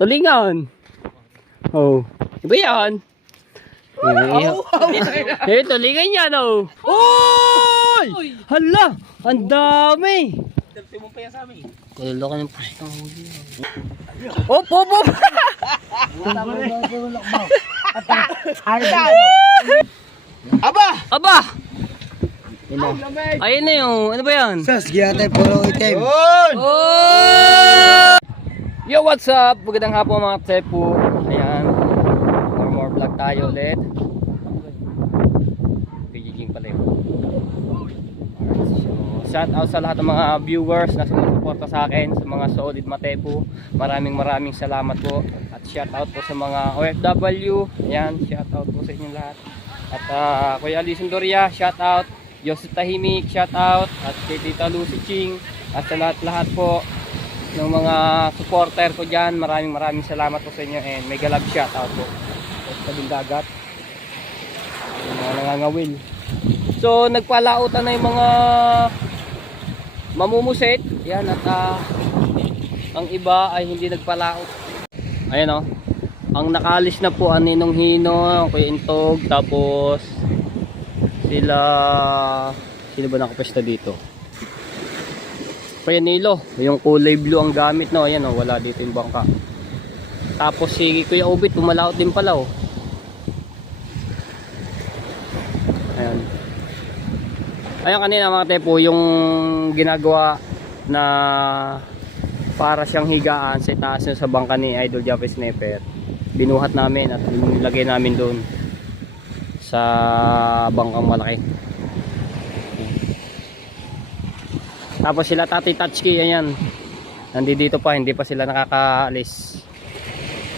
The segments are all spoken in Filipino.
Tulingan. Oh. Iba yan. Eh, tulingan yan, oh. Oy! Hala! Ang dami! Mo pa yan sa amin. Kala ka ng pustang huli. Op, op, op! Aba! Aba! Ayun na yung, ano ba yan? Sas, giyate, puro itim. Oh! Yo, what's up? Magandang hapon mga tsepo. Ayan. More vlog tayo ulit. Pagiging pala yun. Shout out sa lahat ng mga viewers na sumusuporta sa akin, sa mga solid matepo. Maraming salamat po. At shout out po sa mga OFW. Ayan, shout out po sa inyong lahat. At Kuya Alison Doria, shout out. Joseph Tahimik, shout out. At kay Tita Lucy Ching. At sa lahat po ng mga supporter ko dyan, maraming salamat po sa inyo. And mega love shout out po sa tabing dagat, yung mga nangangawil. So nagpalautan na yung mga mamumusit yan, at ang iba ay hindi nagpalaot. Ayan o, ang nakalis na po ang Ninong Hino, Kuya Intog, tapos sino ba nakapesta dito? Kuya Nilo, yung kulay blue ang gamit, no? Ayan o, wala dito yung bangka. Tapos si Kuya Obit pumalaot din pala o. Ayan. Ayan kanina mga tepo, yung ginagawa na para siyang higaan sa taas sa bangka ni Idol Japanese Sniper, binuhat namin at nilagay namin doon sa bangkang malaki. Tapos sila Tati Tatsuki, ayan, nandito pa, hindi pa sila nakakaalis.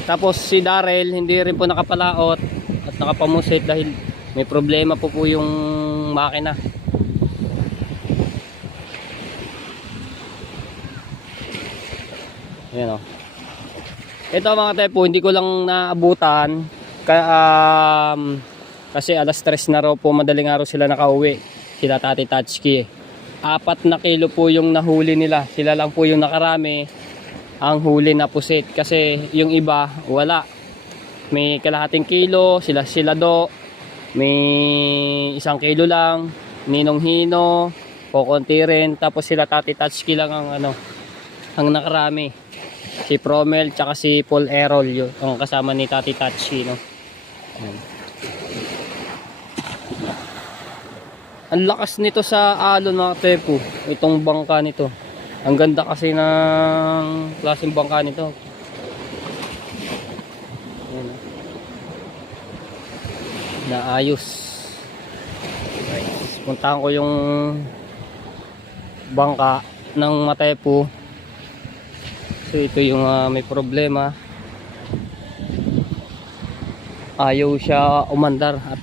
Tapos si Darrell hindi rin po nakapalaot at nakapamusit dahil may problema po yung makina. Ayan o. Ito mga tepo, hindi ko lang naabutan kasi alas 3 na raw po, madaling araw sila nakauwi, sila Tati Tatsuki. 4 na kilo po yung nahuli nila, sila lang po yung nakarami ang huli na pusit, kasi yung iba wala, may kalahating kilo, sila do, may 1 kilo lang, Ninong Hino, kukunti rin, tapos sila Tati Tatsuki lang ang nakarami. Si Promel tsaka si Paul Errol yun, ang kasama ni Tati Tatsuki, no? Ang lakas nito sa alon mga tepo, itong bangka nito. Ang ganda kasi ng klaseng bangka nito. Ayan, naayos. Right. Puntahan ko yung bangka ng matepo. So ito yung may problema. Ayaw siya umandar at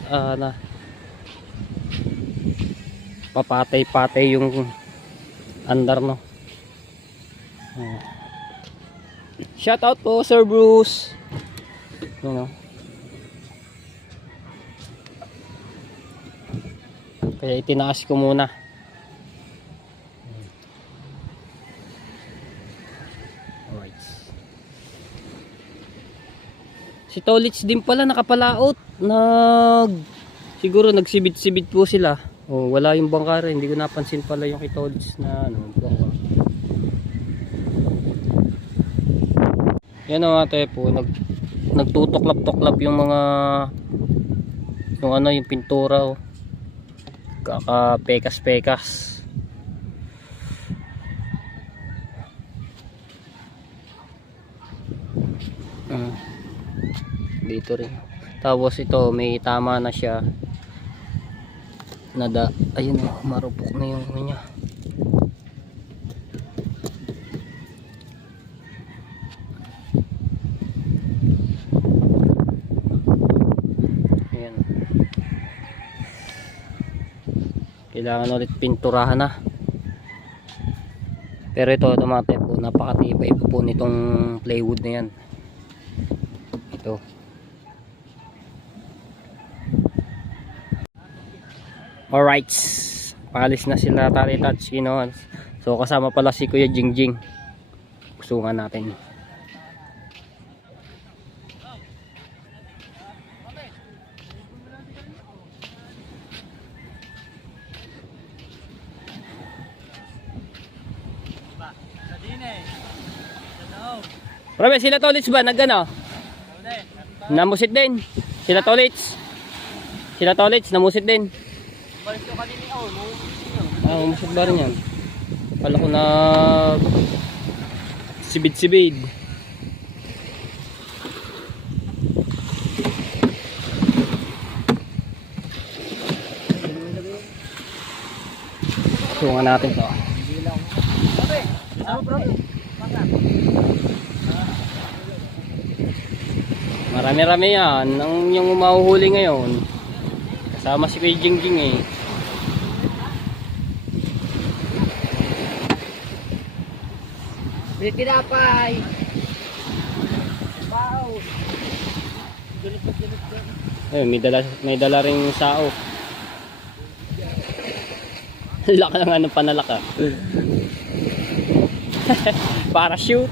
papatay-patay yung andar, no. Shout out po Sir Bruce. Kaya itinaas ko muna. Alright. Si Tolits din pala nakapalaot. Siguro nagsibit-sibit po sila. Oh, wala yung bangka rin. Hindi ko napansin pala yung kay Tolits na bangka. Yan o mga tepo, nagtutuklap-tuklap yung mga yung pintura, oh. Kakapekas-pekas. Dito rin. Tapos ito, may tama na siya. Ayun, marupok na yung niya. Ayan. Kailangan ulit pinturahan na. Pero ito mga tepo, napakatibay po nitong plywood na yan. Ito. Alright, paalis na sila Tati Tatsuki, no? So kasama pala si Kuya Jingjing. Usungan natin. Robe, sila Tolits ba? Nagano? Namusit din. Sila Tolits. Sila Tolits, namusit din. Balik ko kanina Umusit ba rin yan? Kala ko na sibid-sibid. Sungan natin to. Marami-rami yan. Ang yung mahuhuli ngayon. Kasama si Kuya Jingjing eh. May tinapay. Wow. Ayun, may dala ring sao. Laki ng anong panalaka. Parachute.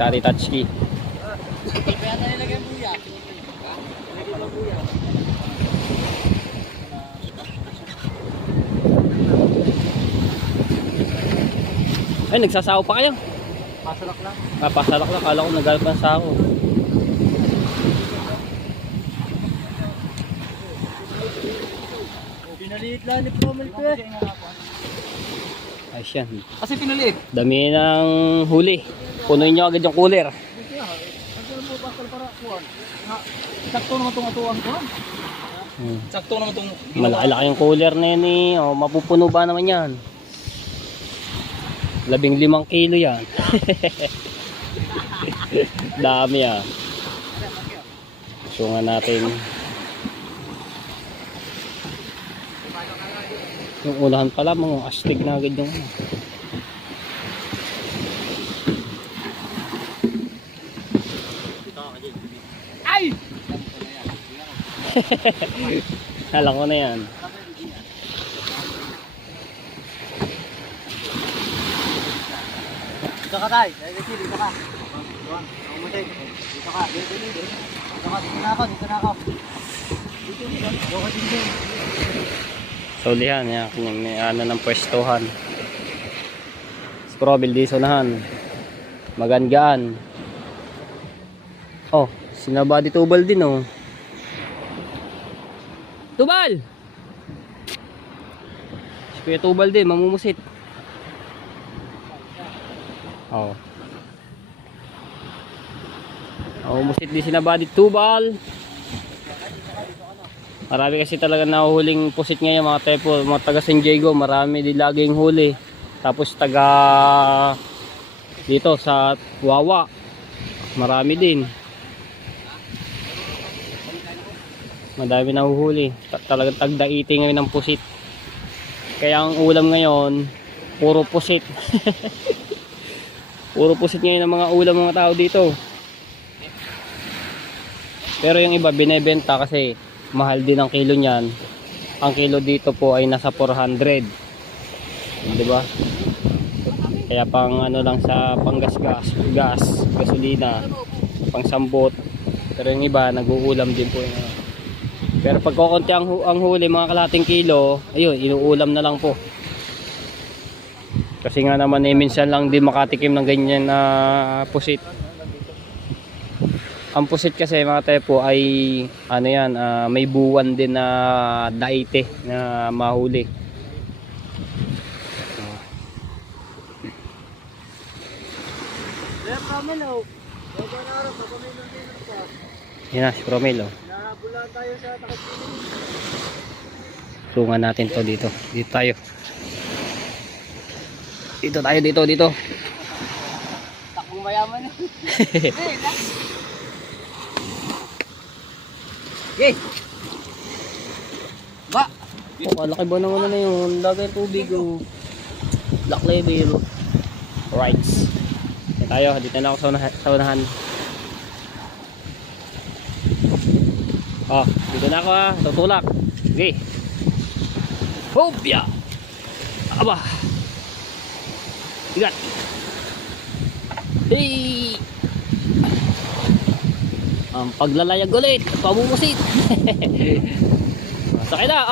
Starry touch key. Kaya na nilagay ang buya. Nilagay ang buya. Ay, nagsasaw pa kayo? Pasalak lang. Pasalak lang, kala ko naggalap ng sao. Pinaliit lang ni Promel ko eh. Ay siya. Kasi pinaliit. Dami ng huli. Punuin nyo agad yung cooler. Sakto naman itong atuan ko. Sakto naman itong... Malaki-laki yung cooler na yan eh. O, mapupuno ba naman yan? 15 kilo yan. Dami yan. Sungan natin. Yung unahan pala, mga astig na agad yung ano. Ay! Alam ko na yan. Dito ka tayo. Dito ka. Dito ka. Dito na ako. Dito na ako. Dito ka din. Solihan, yan. May ano ng pwestuhan. Scrobble, di sunahan. Magangaan. Oh, sinabadi tubal din oh. Tubal! Si Kuya Tubal din, mamumusit. Oh. Mamumusit din sinabadi tubal. Marami kasi talaga nahuhuling pusit ngayon mga tepo, mga taga San Diego, marami din laging huli. Tapos taga dito sa Wawa, marami din. Madami nahuhuli. Talagang tagdaiti ngayon ng pusit. Kaya ang ulam ngayon, puro pusit. Puro pusit ngayon ang mga ulam mga tao dito. Pero yung iba binebenta kasi mahal din ang kilo niyan. Ang kilo dito po ay nasa 400. 'Di ba? Kaya pang ano lang sa panggasgas, gasolina, pang sambot. Pero yung iba nag-uulam din po yung pero pag kukunti ang huli mga kalating kilo, ayun, inuulam na lang po. Kasi nga naman eh, minsan lang din makatikim ng ganyan na pusit. Ang pusit kasi mga tepo ay ano yan, may buwan din na daite na mahuli. Yan na si Promel oh. Sungan natin to dito. Dito tayo. Dito. Takong mayaman. Okay. Ba. Oh, kalaki ba naman na yun? Lagay tubig oh. Black label. Rights. Dito na ako sa unahan. Oh, dito na ako ah. Tutulak. Okay. Hopya. Aba. Igat. Hey. Ang paglalayag ulit, pamumusit. Sakay na,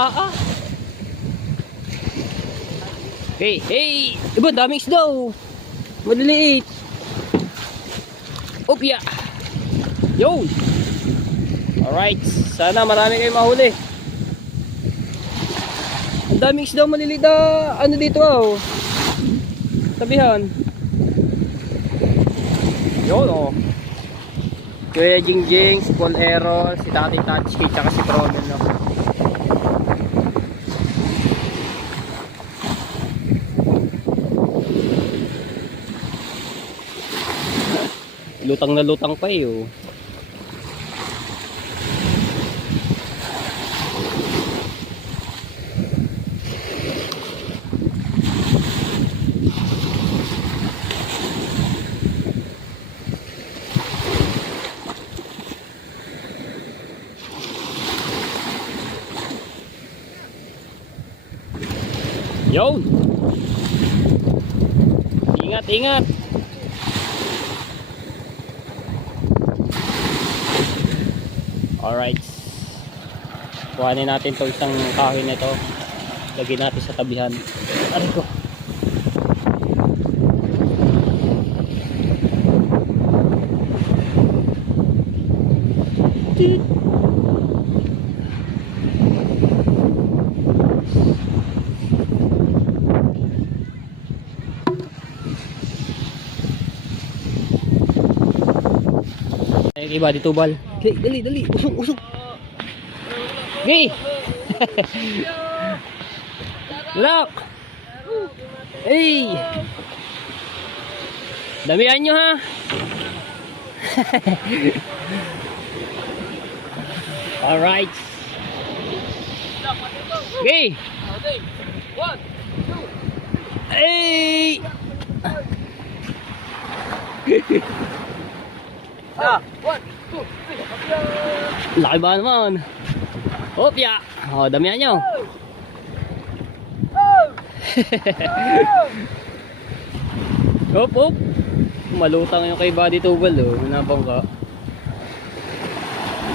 Okay, hey, iba daming isda oh. Maliliit. Opya. Yo. Alright, sana marami kayong mahuli. Ang daming isda maliliit ano dito oh. Tabihan. Yun oh. Kuya Jingjing, si Paul Ero, si Tati Tatchki, tsaka si Promel no. Lutang na lutang pa eh oh. Yo! Ingat, ingat! Alright. Kuhanin natin itong isang kahoy na ito. Lagyan natin sa tabihan. Aray ko. Ay, iba dito bal. Okay, dali, dali. Usog, usog. Okay. Lock. Hey. Damihan nyo ha. Alright. Okay. 1, 2. Hey. Ah, 1, 2, 3. Laki ba naman? Opya. Oh, damihan nyo. Hop, hop. Malutang yung kay Buddy Tubal oh. Manabang ka.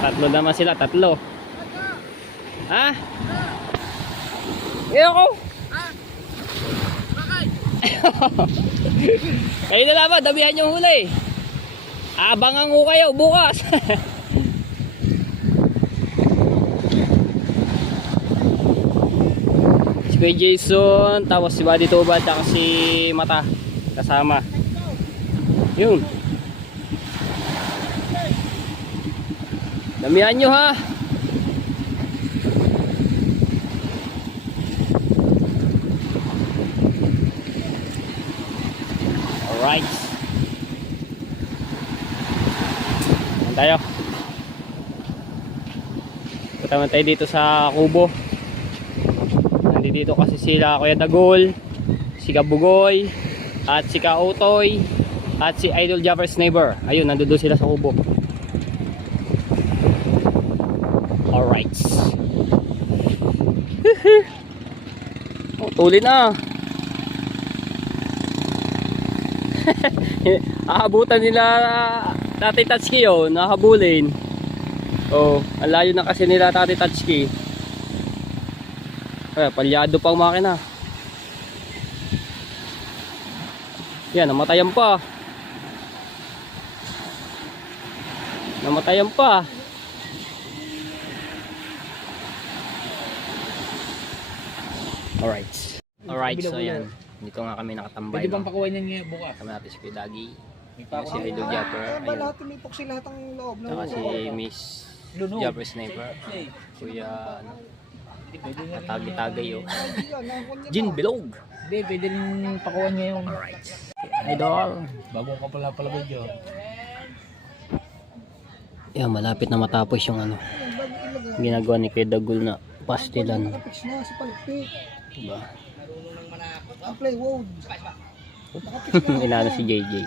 Tatlo naman sila, tatlo. Ha? Ayoko. Kayo na lang ba? Damihan yung huli. Abangan ko kayo bukas. Si Kuya Jason, tapos si Buddy Tubal, at si Mata kasama. Yun. Damihan nyo ha. Alright. Ayan tayo. Punta man tayo dito sa kubo. Nandito kasi sila Kuya Dagol, si Kabugoy, at si Kautoy, at si Idol Japper's Neighbor. Ayun, nandoon sila sa kubo. Alright. Oh, tuli na. Ahabutan nila Tati Tatsuki oh, nahabulin. Oh, ang layo na kasi nila Tati Tatsuki. Ay, palyado pa ang makina. Yan, namatayan pa. Namatayan pa. Alright. Alright, so yan. Dito nga kami nakatambay. Pwede bang pakuha niyan ngayon bukas? Kami natin si Kuya Dagi. May Yan si Idol Japper. Ayun. lahat may poksi lahat ang loob ng Saka si Miss Japper Sniper. Kuya ano, Tagi-tagay oh. Gin Bilog. Hindi, pwede rin pakuha ngayon. Alright. Idol. Bago ka pala video. Yan, malapit na matapos yung ano. Ginagawa ni Kuya Dagol na pastilan. Nakapix na si Palpik. Diba? Play wood. Inano si JJ.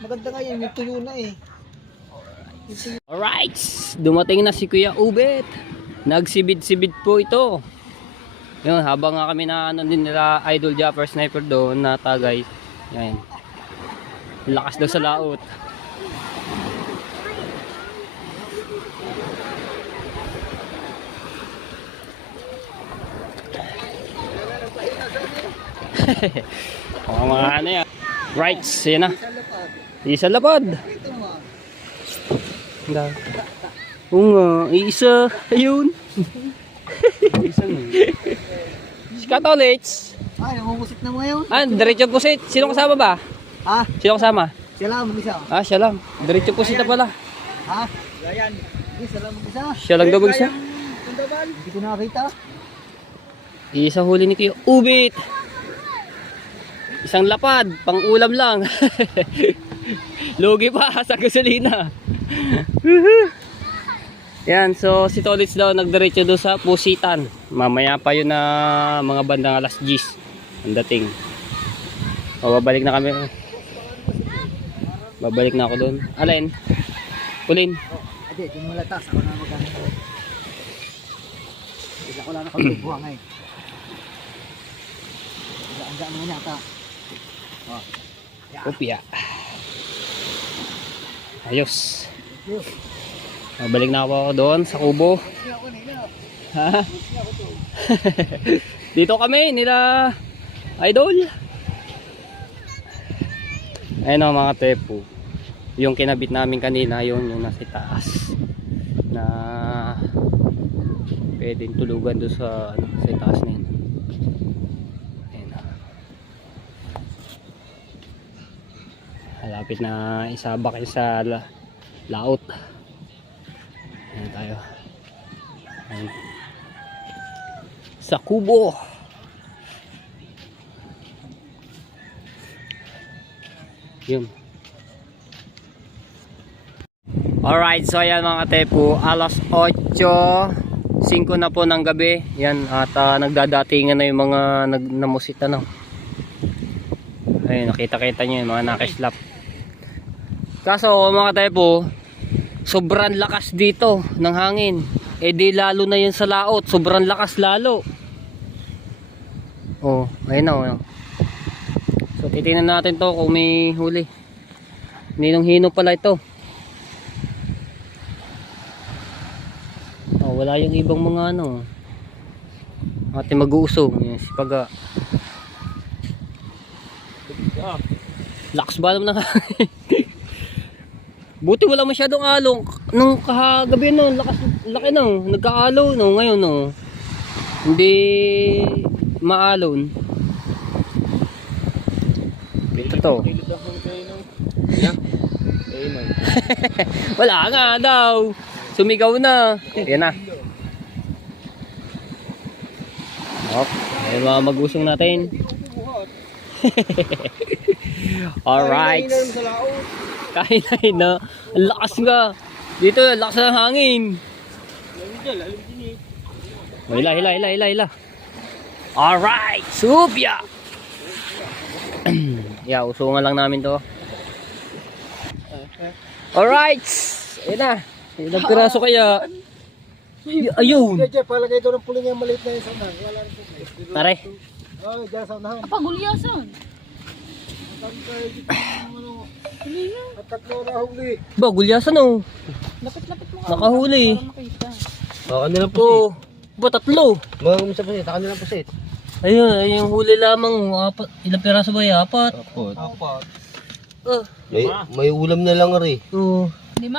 Maganda nga yan, yung tuyo na eh. Alright. Dumating na si Kuya Ubet. Nagsibid-sibid po ito. Yun, habang nga kami na ano din nila Idol Japper Sniper doon na tagay. Yan. Lakas daw sa laot. Mga ano yan. Rights, yan na. Sa lapad. Isa lapad. Ito naman. Oo nga, isa. Ayun. Skat ulit. Ay, namumusit na mo ngayon. Ah, diretso pusit. Sino kasama ba? Ha? Sino kasama? Siya lang mag-isa. Ah, siya lang. Diretso pusit na pala. Ha? Gayan. Hindi, siya lang mag-isa. Siya lang daw isa. Hindi ko nakakita. Isa huli ni Kuya Ubit. Isang lapad, pang ulam lang. Lugi pa sa gasolina. Yan, so si Tolits daw nagdiretso doon sa Pusitan. Mamaya pa yun na mga bandang alas 10 ang dating. O, babalik na kami. Babalik na ako doon. Alin? Ulin. Hindi, di mo latas. Ako na mag-ano. Bigla ko lang nakapagbuhang eh. Ang mo niya ata. Oh. Kopya. Ayos. Thank you. Babalik na ako doon sa Kubo. Ha? Dito kami nila Idol. Ayun o mga tepo. Yung kinabit namin kanina, yung nasa taas. Na pwedeng tulugan doon sa taas na yun. Ayun o. Malapit na isabak yun sa laot. Ayan tayo. Ayan. Sa Kubo. Yun. Alright, so ayan mga tepo, alas 8:05 na po ng gabi. Yan, at nagdadatingan na yung mga namusit ano. Ayun, nakita-kita nyo yung mga nakislap. Kaso mga tepo, sobrang lakas dito ng hangin. Eh di lalo na yun sa laot, sobrang lakas lalo. Oh, ayun na. So titingnan natin to kung may huli. Ninong-hino pala ito. Oh, wala yung ibang mga ano. Ating mag-uusong, yes, pag lakas ba naman ng hangin? Buti wala masyadong along. Nung kahagabi no, laki no, nagkaalo no, ngayon no. Hindi maalon. Ito to. Wala nga daw. Sumigaw na. Yan na. Hop, ayun mga mag-usong natin. Alright. Kain na. Ang lakas nga. Dito, ang lakas ng hangin. Hila. Alright, supya. Yeah, usungan lang namin to. Alright. Ayun na. Ilang piraso kaya. Ayun. Kaya palagay ito ng puling yung maliit na yung saunahan. Wala rin po. Tare. Oh, dyan sa saunahan. Pagulyasan. At tatlo na huli. Ba, gulyasan oh. Lapit-lapit mo ka. Nakahuli. Para makita. Baka nilang Oh, ba tatlo? Mga kumisa pusit, baka nilang pusit. Ayun, yung huli lamang. Apat. Ilang piraso ba yan? Apat. Apat. May ulam na lang rin. Oo. 5.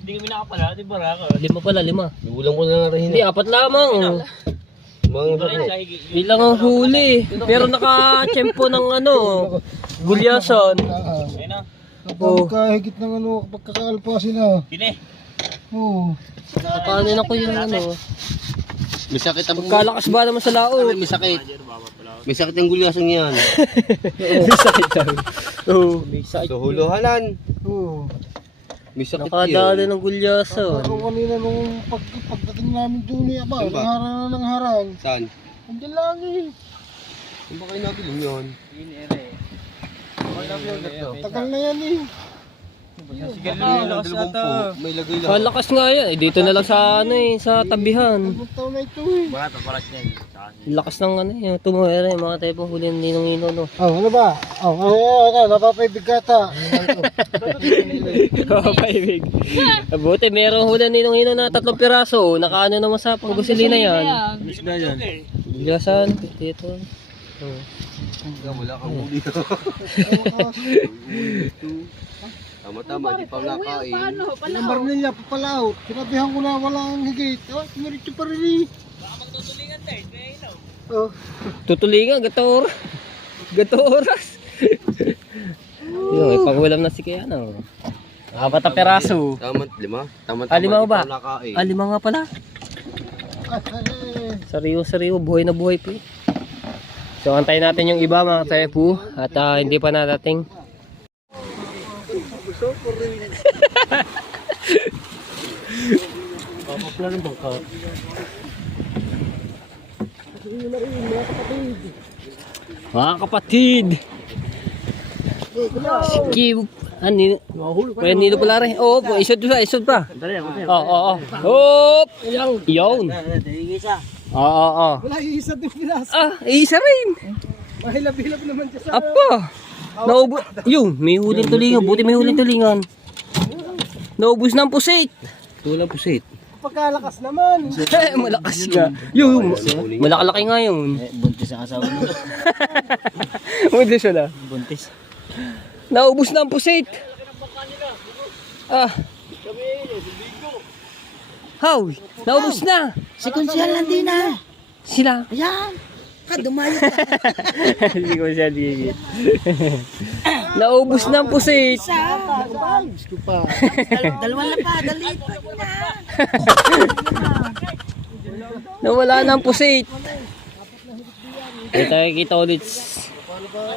Hindi kami nakapala, di ba raka? 5 pala, 5. May ulam ko na lang rin. Hindi, 4 lamang. Mga rin. Ilang ang huli. Pero naka-tsempo ng ano, gulyasan. Kapag kahigit ng ano, pagkakaalpasin na. Pine. Oo. Nakanin ako yung ano. May sakit ang Kalakas ba naman sa laot? May sakit. May sakit ang gulyasan yan. May sakit daw. Oo, may sakit. So huluhanan. Oo. May sakit Nakadali yun. ng gulyasan. Ako kanina nung pagdating namin doon eh, aba, Saan ba? nangarang na ng harang. Saan? Andiyan lang eh. Saan ba kayo nabilong yun? Tagal na yan eh. May lagay lang. Kalakas nga yan. Eh, dito na lang sa ano eh, sa tabihan. Tatlong taon na ito eh. Lakas ng ano eh, tumuhere mga tayo huli ng ninong-ino no. Oh, ano ba? Oh, napapaibig ka ata. Kapaibig. Buti merong huli ng ninong-ino na 3 piraso. Nakaano naman sa panggusilina yan. Gulyasan, dito. Wala kang huli. Tama-tama, di pa nakain. Paano? Ang baril niya, papalaot. Sinabihan ko na walang higit. Oh, tumiritso pa rin eh. Oh. Tutulingan, gato oras. Yung, ipag-ulam na si Kayano. Apat na peraso. Lima. Tama-tama, Lima di ba? pa nakain. Lima nga pala. Sariyo, buhay na buhay po eh. So, antayin natin yung iba mga tepu. At hindi pa nadating. Mga kapatid. Sige. Kaya nilo pala rin. Oo, isod pa. Oo. Hop! Yun. Oo. Wala, iisa din pilas. Isa rin. Mahilab-hilab naman siya sa... Apa. Naubos. Yun, may huling tulingan. Buti may huling tulingan. Naubos ng pusit. Tulang pusit. Pagkalakas naman. Malakas nga. Yun, malakalaki nga yun. Buntis ang asawa mo. Buntis wala. Buntis. Naubos na ang pusit. How? Naubos na. Si Consial hindi na. Sila. Ayan. Dumayo ka. Hindi ko siya digit. Naubos na ang pusit. Gusto pa. Dalawa na pa, dalit pa na. Nawala na ang pusit. Hindi tayo kita ulit.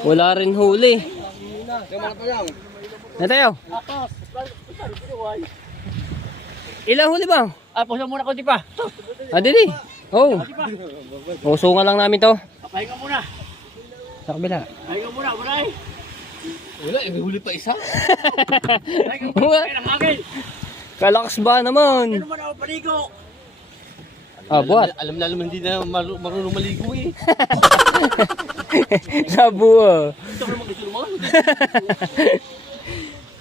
Wala rin huli. Na tayo. Ilang huli ba? Pusa muna ko di pa. Dili. Oh. Usungan lang namin to. Pahinga muna. Sa kabila. Pahinga muna, wala eh. Wala, may huli pa isa. Pahinga muna, ng hangin. Kalakas ba naman? Ano man ako paligo? Buhat. Alam na naman hindi na marunong maligo eh. Sabu. Ito ko naman naman.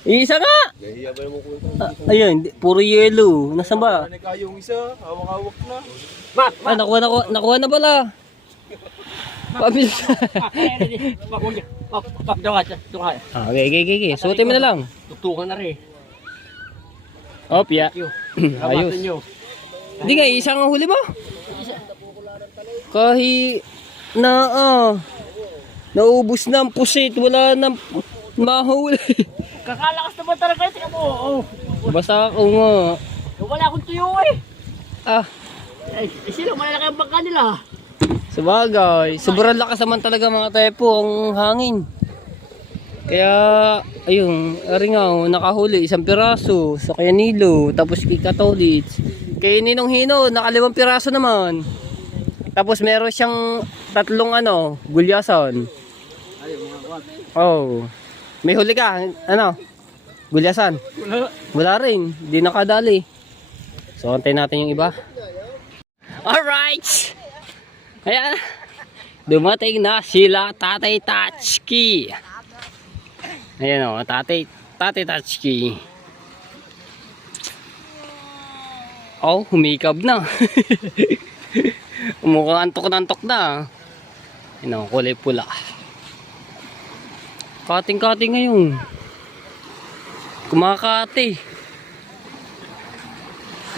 Isa nga. Nahiya ba naman ko ito? Ayun, puro yellow. Nasaan ba? Nagkayo yung isa, hawak-hawak na. Nakuha na pala. Pabilis. Okay. Suotin mo na lang. Tuktukan na rin. Opya. Ayos. Hindi nga, isang ang huli mo. Kahit naubos na ang pusit, wala nang mahuli. Kakalakas naman talaga ito mo. Basta ako nga. Wala akong tuyo eh. Sino malalaki ang bangka nila? Sabagay, sobrang lakas naman talaga mga tepo ang hangin. Kaya, ayun, aringaw, nakahuli, isang piraso sa Kayanilo, tapos kay Katolits. Kay Ninong Hino, naka5 piraso naman. Tapos meron siyang 3 gulyasan. Oh, may huli ka, gulyasan? Wala rin, di nakadali. So, antayin natin yung iba. Alright! Ayan, dumating na sila Tatay Tatchki. Ayan o, Tatay Tatchki. Oh, humikab na. Mukhang antok na. Ayan o, kulay pula. Kating-kating ngayon. Kumakati.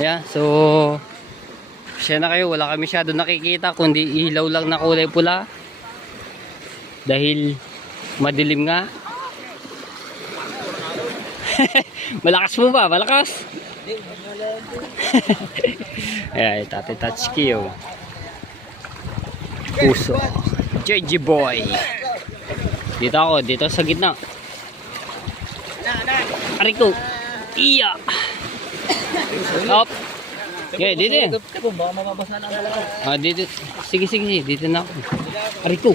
Ayan, so siya na kayo, wala kami masyado nakikita kundi ilaw lang na kulay pula dahil madilim nga. Malakas mo ba? Malakas? Ayan, Tatay Tatchki oh. Puso JG boy. Dito ako, dito sa gitna. Ariko. Iya. Up. Okay, dito yan. Baka mababasa na talaga. Dito. Sige. Dito na ako. Ariko.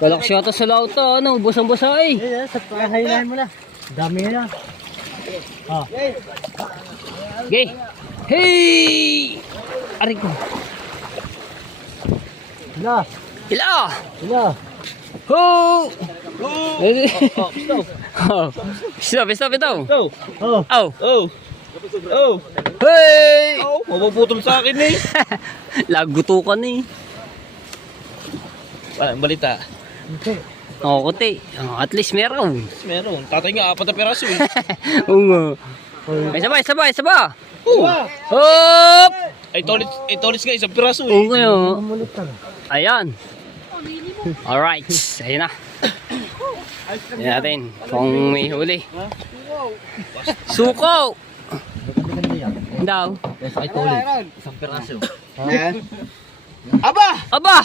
Galaksi ata sa laot to. Busang-busa eh. Sa pahayilan mo na. Dami na. Okay. Hey! Ariko. Hila. Ho! Stop ito. Oh. Hey! Mapuputol sa akin eh. Lagutukan eh. Walang balita. Oo, kuti. Oh, at least meron. Meron. Tatay nga, 4 na peraso eh. Oo nga. Ay, sabay, sabay, sabay. Hop! Ay, tolis nga, 1 peraso eh. Oo nga. Ayan. Alright. Ayun na. Ayan natin. Kung may huli. Suko! Daw. Sa kay Toli. 1 peraso. Aba!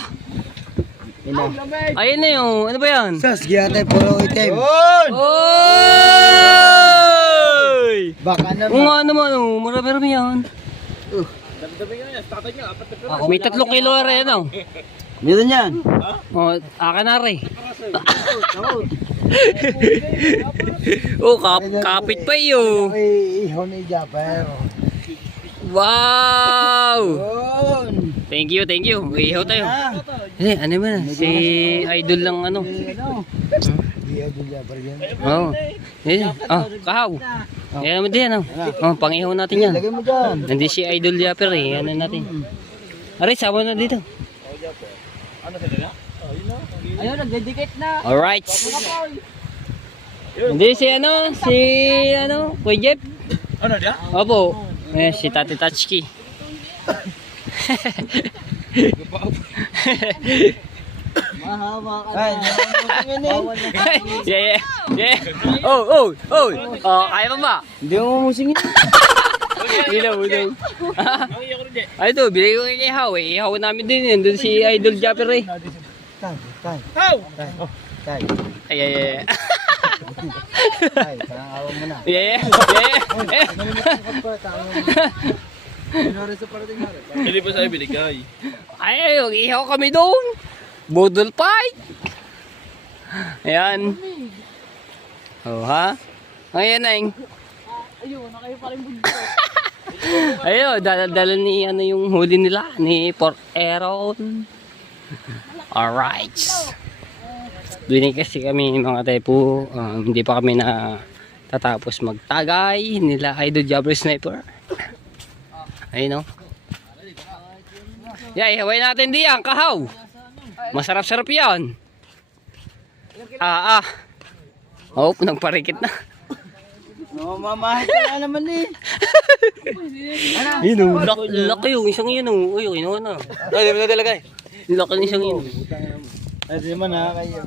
Ayun na yung, ano ba yan? Sas, giyate, puro itim. Oy! Baka Oo naman. nga naman, oh. Marami-rami yan. Dami-dami nga yan. Tatay nga, 4 na peraso. May 3 kilo rin, ano? Meron yan. Oh, akin na rin. Oh, kapit pa iyo. Ay, ihaw ni Japper. Wow! Yun. Thank you, thank you. Ihaw tayo. Eh, ano ba? Si Idol lang ano. Ihaw ni Japper yan. Oh. Eh, kahaw. Yan naman din, ano. Oh, pangihaw natin yan. Lagay mo dyan. Hindi si Idol Japper eh. Ano natin. Aray, sama na dito. Ayun, nagdedicate na. Alright. Hindi si Kuya Jeff. Ano dia? Opo. Eh, si Tati Tatsuki. Mahawa ka Ay, na. Yeah, yeah. Yeah. Oh. Oh, kaya pa ba? hindi mo musingin. Ilaw. Ay, ito, bilay ko kay Ihaw eh. Ihaw namin din yun. Doon si Idol Japper eh. Tay. Tay. Ay. Tay, parang awa mo na. Yeah. Hindi pa sa'yo binigay. Ay, ihaw kami doon. Budol fight. Ayan. Oh, ha? Ayan, Neng. Ayun, na kayo pa rin bunso. Ayun, dala ni ano yung huli nila ni Port Aaron. Alright. Doon kasi kami mga tepo, hindi pa kami na tatapos magtagay nila Idol Jabber Sniper. Ayun o. Yeah, ihaway natin diyan, kahaw. Masarap-sarap yan. Oh, nagparikit na. No, mamahit ka na naman eh. Yun o, laki yung isang yun o. Uy, kinuha na. Ay, di mo na talagay. Laki ng isang yun. Ay, di man ha, kayo.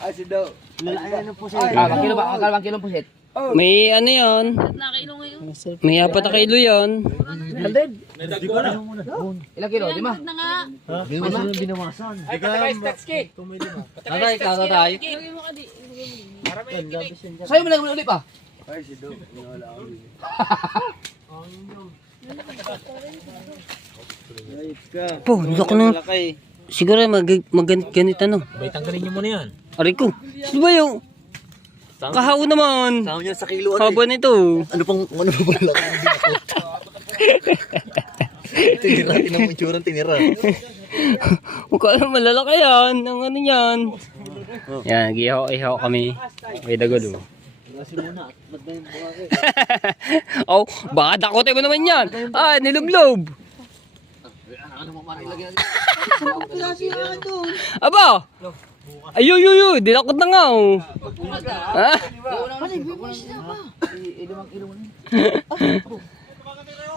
Ay, si Do. Lalaki na po siya. Bang kilo ba? Akal bang kilong pusit? May ano yun? Nakilong ngayon. May 4 na kilo yun. Ilang kilo? 5? Na nga. Hindi mo sila binawasan. Ay, patagay Statski. Tatay, tatay. Ilagay mo ka di. Sa'yo mo lang ulit pa. Ay, si Do. Wala ako. Po, laki ng... Siguro ganit ano. May tanggalin niyo muna yan. Aray ko. Sino ba yung... Kahaw naman. Tama niya sa kilo. Haba nito. Ano pang laki ng binakot? Tinira, tinang itsura, tinira. Mukha malalaki yan. Ang ano yan. Yan, ihaw kami. May dagulo. Oh, baka dakote mo naman yan. Ah, nilublob. Aba! Ayo, dinakot na nga oh. Ha?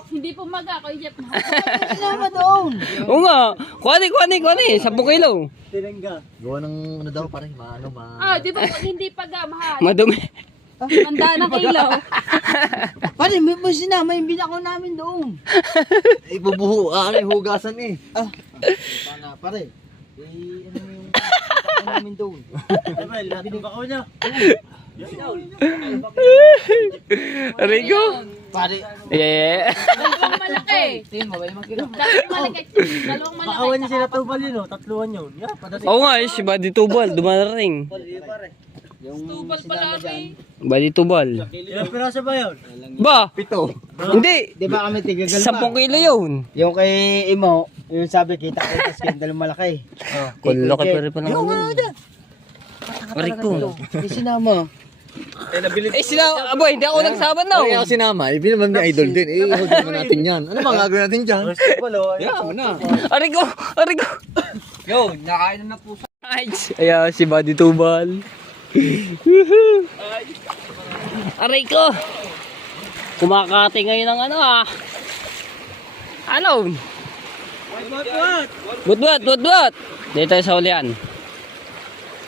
Hindi po maga, Kuya Jeff. Oo nga. Kuwani. 10 kilo. Gawa ng ano daw, parang Di ba pag hindi paga, mahal? Madumi. Handa na kilo. Pare, may sinama yung binakaw namin doon. Ibubuho, hugasan eh. Pana, pare. Ano mo yung binakaw namin doon? Binakaw niya. Aray ko. Pare, Yeah. Dalawang malaki. tingin mo ba yung kilo? Dalawang malaki. Dalawang malaki. Bakawan niya sila tubal yun, tatluan yun. Yeah, padating. Oo nga, si Buddy Tubal, dumarating. Yung Tubal pala kay. Buddy Tubal. ilang piraso ba yun? Ba? 7. Hindi. Di ba kami tigagal 10 kilo yun. Yung kay Imo, yung sabi kita kita skin dalawang malaki. Kulok pa rin pa ng ano. Aray ko. Sinama. Eh sila, aboy, hindi ako nagsama na. Kaya ako sinama, ibig naman may idol din. I-hold naman natin yan. Ano ba gagawin natin dyan? Walo. Yeah, mo na. Aray ko. Yo, nakain na po Ayan, si Buddy Tubal. Aray ko. Kumakati ngayon ng ano ah. Ano? But. Dito tayo sa ulian.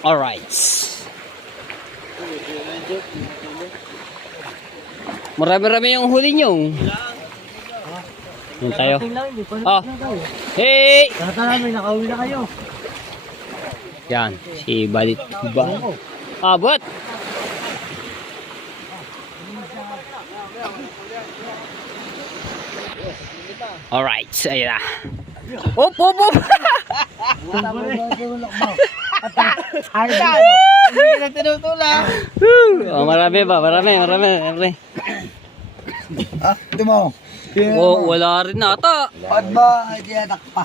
Alright. Marami-rami yung huli nyo. Yan tayo. Oh. Hey! Kata namin, nakauwi na kayo. Yan, si Buddy Tubal. Ah, but. Alright, ayun na. Op! Ay, hindi ka na tinutulak. Oh, marami. Ito mo. Oh, wala rin nata. Ba't ba? Hindi anak pa.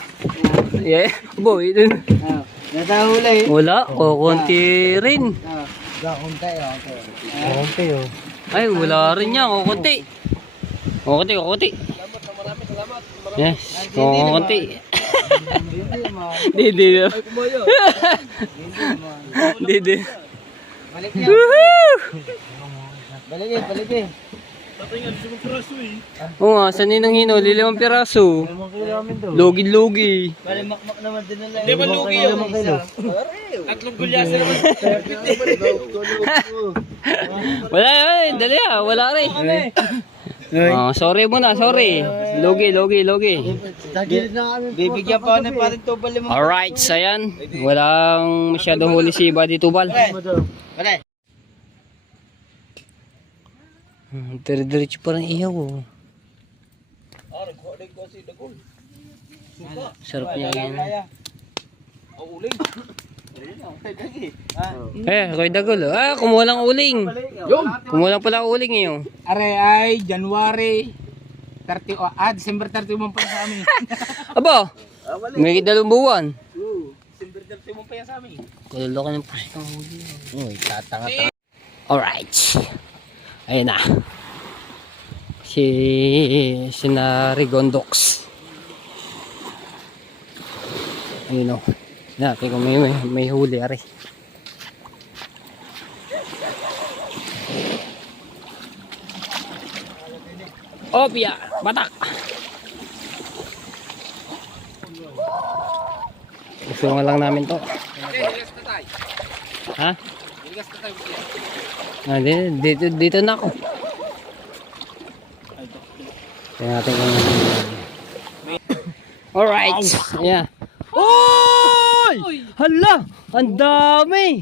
Yeah, boy. Natahuli. Wala, konti rin. Kakunti. Ay, wala rin yan, konti. Konti. Yes, konti. Hindi. Hindi. Balik niya. Balik. Oo nga, sanay ng hino, 5 piraso. Logi. Balimakmak naman din nila. Di ba lugi yun? 3 gulyasan naman. Wala, dali ah, wala rin. Sorry muna. Logi. Tagilid na kami. Bibigyan pa ni parin Tubal limang. Alright, ayan. Walang masyadong huli si Buddy Tubal. Pare. Dire-diretso pa rin ihaw. Oh. Sarap niya yan. Koy Dagol. Ah, kumuha lang uling. Kumuha lang pala uling eh. Are ay January 30 December 31 pa sa amin. Aba, may 2 buwan. December 31 pa yan sa amin. Kalala ka ng pusitang huli. Uy, tatanga. Alright. Ayun na. Si Narigondox. Ayun o. Natin kung may huli ari. Opya, batak. Gusto nga lang namin to. Ha? Dito na ako. Tingnan natin kung... Alright. Yeah. Oy! Hala! Ang dami!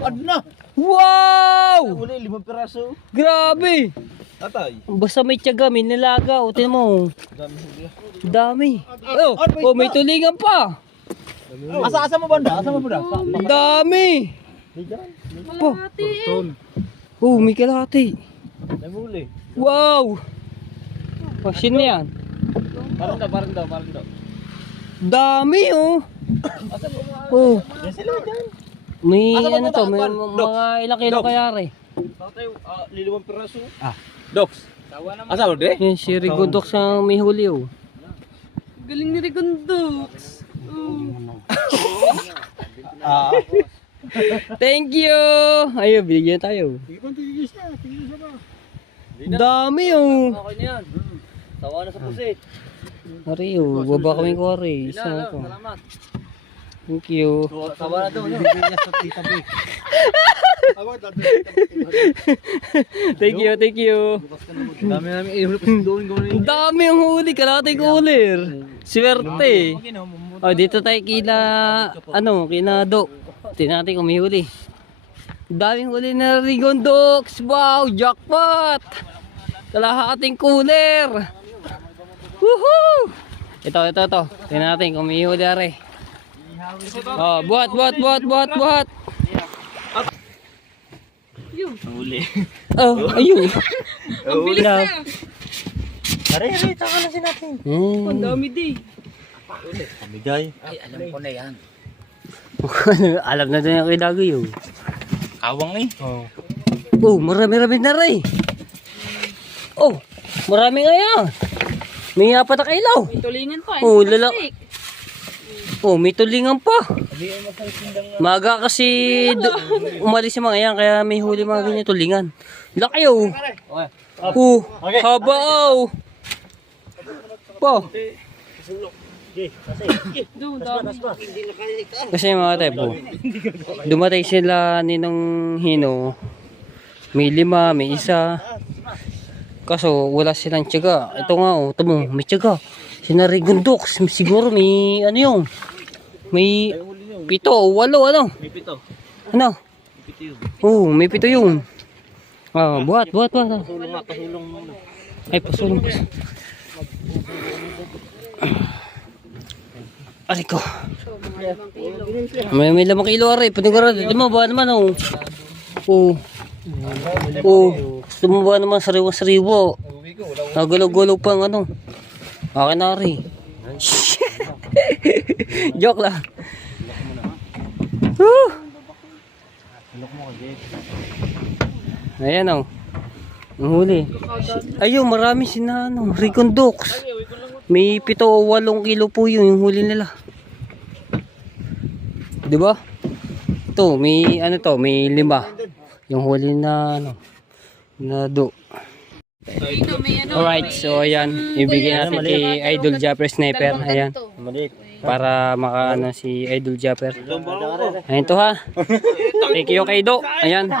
Adna. Wow! Uli 5 piraso. Grabe! Tatay. Basta may tiyaga, may nilaga. O, tinan mo. Dami. Oh, may tulingan pa. Asa mo banda? Ang dami. Malati eh. Oh, may kalahati. Nahuli. Wow! Pasin na yan. Parang daw. Dami oh. Oh. Yan sila dyan. May ano to, may mga ilang kilo kaya re. Tatay, 5 piraso. Docs. Asa mo de? Yan si Rigodok sa may huli oh. Galing ni Rigondox. Thank you! Ayun, binigyan tayo. Dami oh. Okay na yan. Tawa na sa pusit. Ari oh, baba kami ko ari. Isa na to. Salamat. Thank you. Tawa na daw. Bibigyan niya sa tita-tabi. Thank you. Dami namin ihulip sa doon. Ang dami yung huli, kalahati cooler. Swerte. Oh, dito tayo kina Dok. Tingnan natin kung may huli. Daming huli na Rigondox. Wow, jackpot. Kalahating cooler. Woohoo! Ito. Tingnan natin kung may huli are. Oh, buhat. Yun. Oh, ayun. Ang bilis na. Tara, taka na si natin. Ang dami di. Pamigay. Ay, alam ko na yan. Alam na din yung kay Dagoy oh. Awang eh. Oh, marami na rin. Oh, marami nga yan. May 4 na kailaw. May tulingan pa. Oh, lala. Oh, may tulingan pa. Maga kasi umalis yung mga yan, kaya may huli mga ganyan tulingan. Laki oh. Oh, haba oh. Po. Doon, dami. Kasi mga tepo, dumatay sila ninong Hino. May 5, may 1. Kaso wala silang tiyaga. Ito nga oh, ito mo, may tiyaga. Sinarigundok, siguro may ano yung, may 7 o 8 ano? May 7. Ano? May 7 yun. Oh, may 7 yun. Ah, buhat. Pasulong nga, pasulong muna. Ay, pasulong. Aray ko. May 5 kilo aray. Panigurado. Lumaba naman oh. Oh. Oh. Lumaba naman sariwa-sariwa. Nagalaw-galaw pang ano. Akin na aray. Joke lang. Woo! Ayan oh. Ang huli. Ayun, marami sina ano, Ricondox. May 7 o 8 kilo po yun yung huli nila. 'Di ba? Ito, may ano to, may 5. Yung huli na ano, na do. Alright, so ayan, ibigay natin kay Idol Japper Sniper. Ayan, para makaano si Idol Japper. Ayan to ha. Thank you kay Do. Ayan.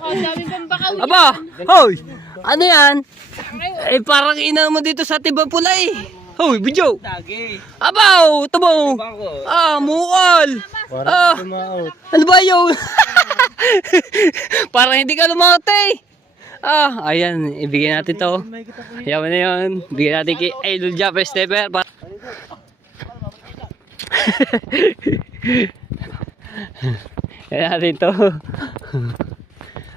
Oh, sabi pang bakaw. Aba! Hoy! Ano yan? Eh parang ina mo dito sa Tibang Pula eh. Hoy, video! Abaw! Tubo! Ah, mukal! Ah! Ano ba yun? Parang hindi ka lumate. Ah, ayan. Ibigay natin to. Yaman na yun. Bigyan natin kay Idol Japper Sniper. Yan natin to.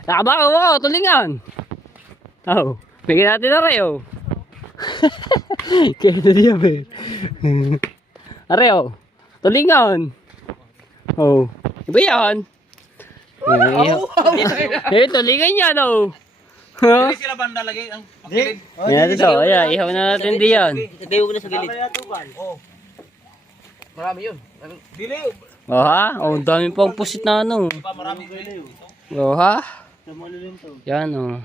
Nakabaw ako, tulingan. Oh, bigyan natin na rin oh. Kaya ito diya ba? Are oh, tulingan. Oh, iba yan. Eh, tulingan yan oh. Hindi sila banda lagi ang pakilid. Yan natin to, ayan, ihaw na natin diyan. Itayo ko na sa gilid. Marami yun. Dili. Oh ha, oh, ang dami pang pusit na ano. Marami dili. Oh ha. Yan oh.